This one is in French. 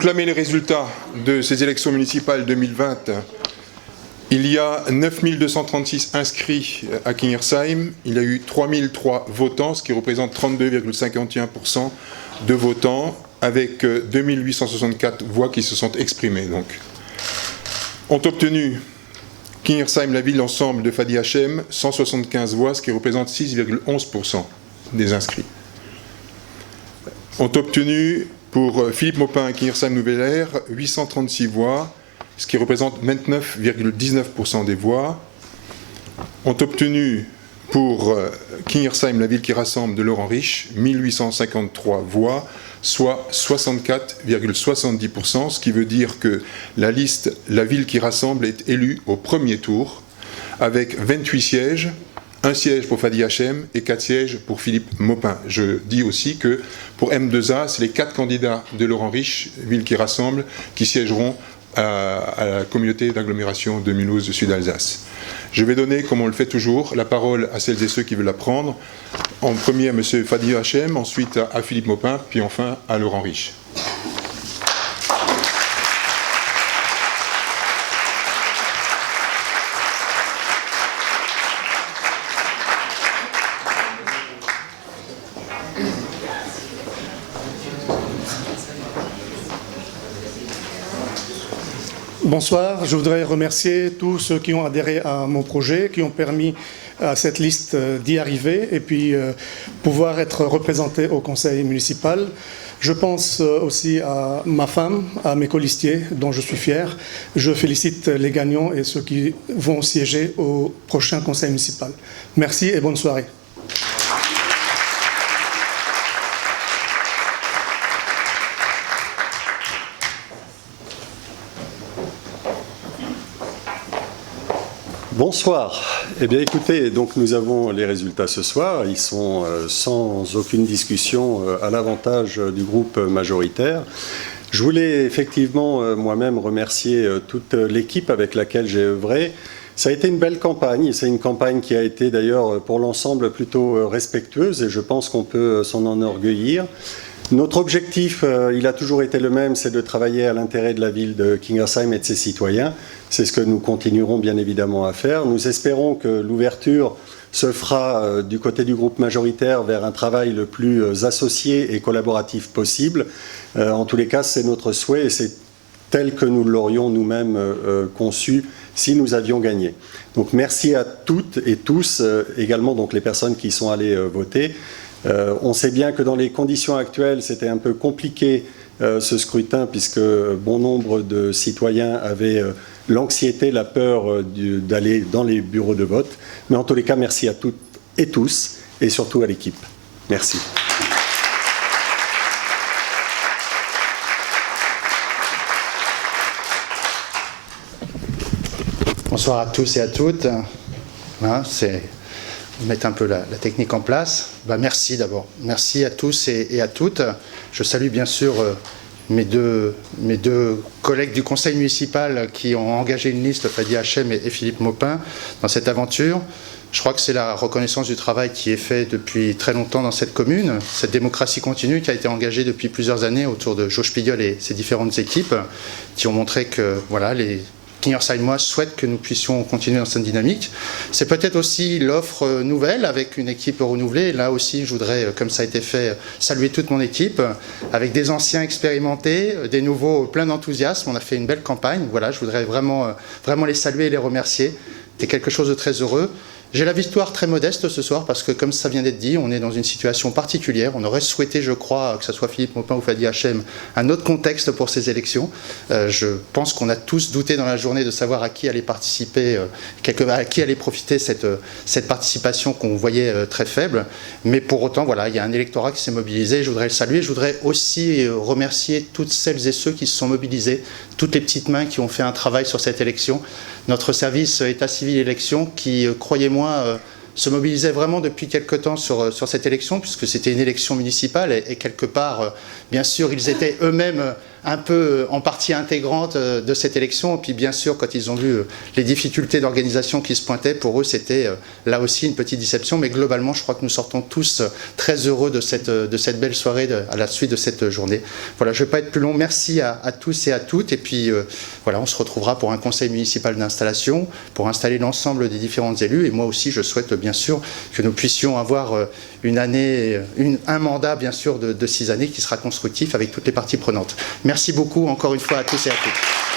Proclamer les résultats de ces élections municipales 2020. Il y a 9236 inscrits à Kingersheim. Il y a eu 3003 votants, ce qui représente 32,51% de votants, avec 2864 voix qui se sont exprimées. Donc, ont obtenu Kingersheim, la ville, l'ensemble de Fadi Hachem, 175 voix, ce qui représente 6,11% des inscrits. Ont obtenu pour Philippe Maupin à Kingersheim Nouvelle Ère 836 voix, ce qui représente 29,19% des voix. Ont obtenu pour Kingersheim, la ville qui rassemble de Laurent Rich, 1853 voix, soit 64,70%, ce qui veut dire que la liste La ville qui rassemble est élue au premier tour, avec 28 sièges, 1 siège pour Fadi Hachem et 4 sièges pour Philippe Maupin. Je dis aussi que pour M2A, c'est les 4 candidats de Laurent Rich, ville qui rassemble, qui siégeront à la communauté d'agglomération de Mulhouse Sud-Alsace. Je vais donner, comme on le fait toujours, la parole à celles et ceux qui veulent la prendre. En premier à M. Fadi Hachem, ensuite à Philippe Maupin, puis enfin à Laurent Rich. Bonsoir, je voudrais remercier tous ceux qui ont adhéré à mon projet, qui ont permis à cette liste d'y arriver et puis pouvoir être représenté au conseil municipal. Je pense aussi à ma femme, à mes colistiers dont je suis fier. Je félicite les gagnants et ceux qui vont siéger au prochain conseil municipal. Merci et bonne soirée. Bonsoir. Eh bien écoutez, donc nous avons les résultats ce soir. Ils sont sans aucune discussion à l'avantage du groupe majoritaire. Je voulais effectivement moi-même remercier toute l'équipe avec laquelle j'ai œuvré. Ça a été une belle campagne. C'est une campagne qui a été d'ailleurs pour l'ensemble plutôt respectueuse et je pense qu'on peut s'en enorgueillir. Notre objectif, il a toujours été le même, c'est de travailler à l'intérêt de la ville de Kingersheim et de ses citoyens. C'est ce que nous continuerons bien évidemment à faire. Nous espérons que l'ouverture se fera du côté du groupe majoritaire vers un travail le plus associé et collaboratif possible. En tous les cas, c'est notre souhait et c'est tel que nous l'aurions nous-mêmes conçu si nous avions gagné. Donc merci à toutes et tous, également donc les personnes qui sont allées voter. On sait bien que dans les conditions actuelles, c'était un peu compliqué ce scrutin puisque bon nombre de citoyens avaient l'anxiété, la peur d'aller dans les bureaux de vote. Mais en tous les cas, merci à toutes et tous et surtout à l'équipe. Merci. Bonsoir à tous et à toutes. Hein, mettre un peu la technique en place. Merci d'abord. Merci à tous et à toutes. Je salue bien sûr mes deux collègues du conseil municipal qui ont engagé une liste, Fadi Hachem et Philippe Maupin, dans cette aventure. Je crois que c'est la reconnaissance du travail qui est fait depuis très longtemps dans cette commune, cette démocratie continue qui a été engagée depuis plusieurs années autour de Joe Spiegel et ses différentes équipes qui ont montré que voilà, les Kingersheimois souhaitent que nous puissions continuer dans cette dynamique. C'est peut-être aussi l'offre nouvelle avec une équipe renouvelée. Là aussi, je voudrais, comme ça a été fait, saluer toute mon équipe, avec des anciens expérimentés, des nouveaux pleins d'enthousiasme. On a fait une belle campagne. Voilà, je voudrais vraiment les saluer et les remercier. C'est quelque chose de très heureux. J'ai la victoire très modeste ce soir parce que, comme ça vient d'être dit, on est dans une situation particulière. On aurait souhaité, je crois, que ce soit Philippe Maupin ou Fadi Hachem, un autre contexte pour ces élections. Je pense qu'on a tous douté dans la journée de savoir à qui allait participer, à qui allait profiter cette participation qu'on voyait très faible. Mais pour autant, voilà, il y a un électorat qui s'est mobilisé. Je voudrais le saluer. Je voudrais aussi remercier toutes celles et ceux qui se sont mobilisés, toutes les petites mains qui ont fait un travail sur cette élection. Notre service État civil élection qui, croyez-moi, se mobilisait vraiment depuis quelque temps sur cette élection, puisque c'était une élection municipale et quelque part, Bien sûr, ils étaient eux-mêmes un peu en partie intégrante de cette élection. Et puis bien sûr, quand ils ont vu les difficultés d'organisation qui se pointaient, pour eux, c'était là aussi une petite déception. Mais globalement, je crois que nous sortons tous très heureux de cette belle soirée à la suite de cette journée. Voilà, je ne vais pas être plus long. Merci à tous et à toutes. Et puis voilà, on se retrouvera pour un conseil municipal d'installation, pour installer l'ensemble des différents élus. Et moi aussi, je souhaite bien sûr que nous puissions avoir un mandat bien sûr de 6 années qui sera constructif avec toutes les parties prenantes. Merci beaucoup encore une fois à tous et à toutes.